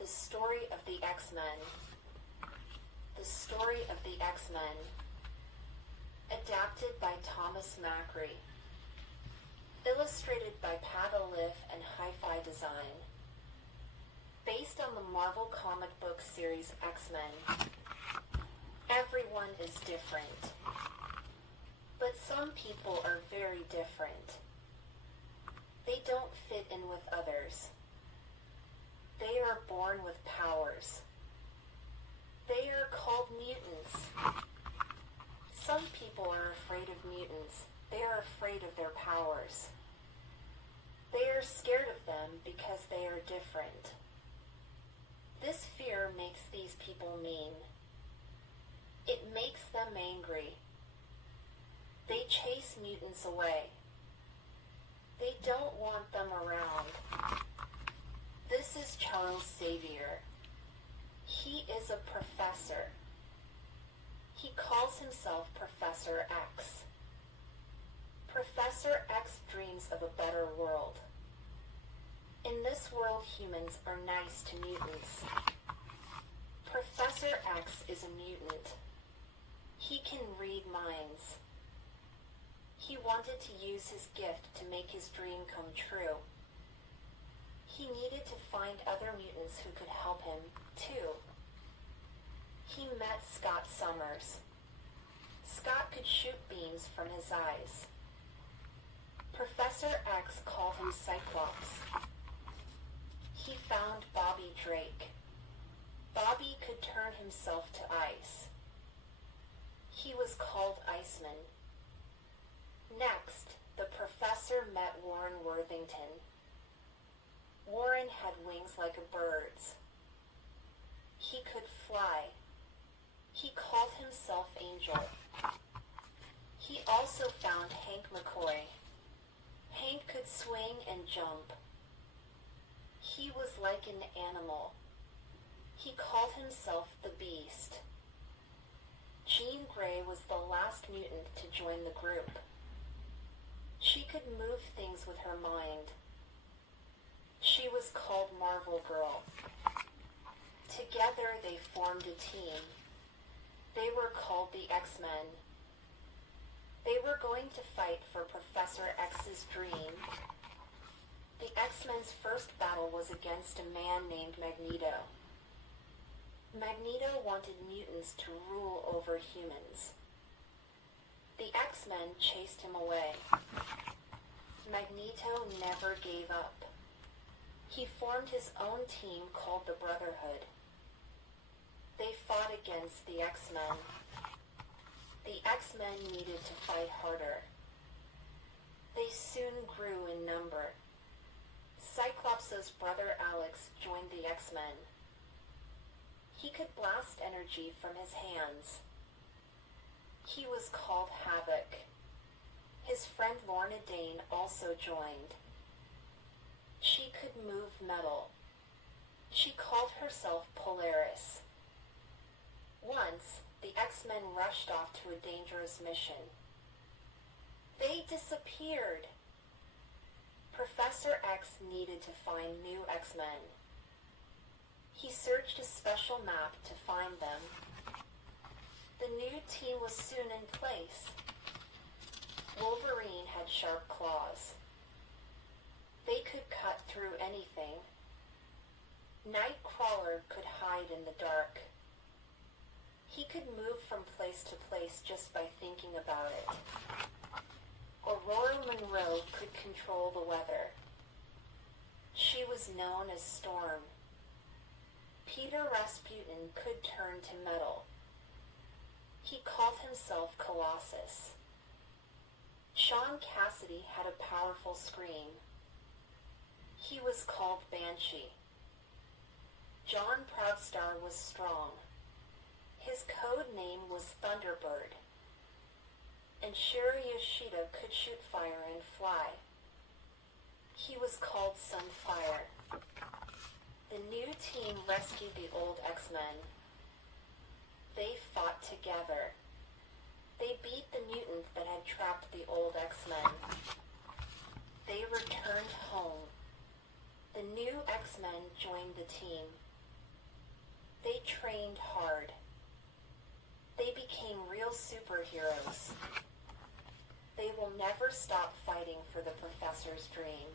The Story of the X-Men. The Story of the X-Men. Adapted by Thomas Macri. Illustrated by Pat Olive and Hi-Fi Design. Based on the Marvel comic book series X-Men. Everyone is different. But some people are very different. They don't fit in with others. They are born with powers. They are called mutants. Some people are afraid of mutants. They are afraid of their powers. They are scared of them because they are different. This fear makes these people mean. It makes them angry. They chase mutants away. They don't want them around. This is Charles Xavier. He is a professor. He calls himself Professor X. Professor X dreams of a better world. In this world, humans are nice to mutants. Professor X is a mutant. He can read minds. He wanted to use his gift to make his dream come true. He needed to find other mutants who could help him, too. He met Scott Summers. Scott could shoot beams from his eyes. Professor X called him Cyclops. He found Bobby Drake. Bobby could turn himself to ice. He was called Iceman. Next, the professor met Warren Worthington. Warren had wings like a bird's. He could fly. He called himself Angel. He also found Hank McCoy. Hank could swing and jump. He was like an animal. He called himself the Beast. Jean Grey was the last mutant to join the group. She could move things with her mind. She was called Marvel Girl. Together they formed a team. They were called the X-Men. They were going to fight for Professor X's dream. The X-Men's first battle was against a man named Magneto. Magneto wanted mutants to rule over humans. The X-Men chased him away. Magneto never gave up. He formed his own team called the Brotherhood. They fought against the X-Men. The X-Men needed to fight harder. They soon grew in number. Cyclops' brother Alex joined the X-Men. He could blast energy from his hands. He was called Havoc. His friend Lorna Dane also joined. She could move metal. She called herself Polaris. Once, the X-Men rushed off to a dangerous mission. They disappeared. Professor X needed to find new X-Men. He searched a special map to find them. The new team was soon in place. Wolverine had sharp claws. They could cut through anything. Nightcrawler could hide in the dark. He could move from place to place just by thinking about it. Aurora Monroe could control the weather. She was known as Storm. Peter Rasputin could turn to metal. He called himself Colossus. Sean Cassidy had a powerful scream. He was called Banshee. John Proudstar was strong. His code name was Thunderbird. And Shiro Yoshida could shoot fire and fly. He was called Sunfire. The new team rescued the old X-Men. They fought together. They beat the mutant that had trapped the old X-Men. They returned home. The new X-Men joined the team. They trained hard. They became real superheroes. They will never stop fighting for the professor's dream.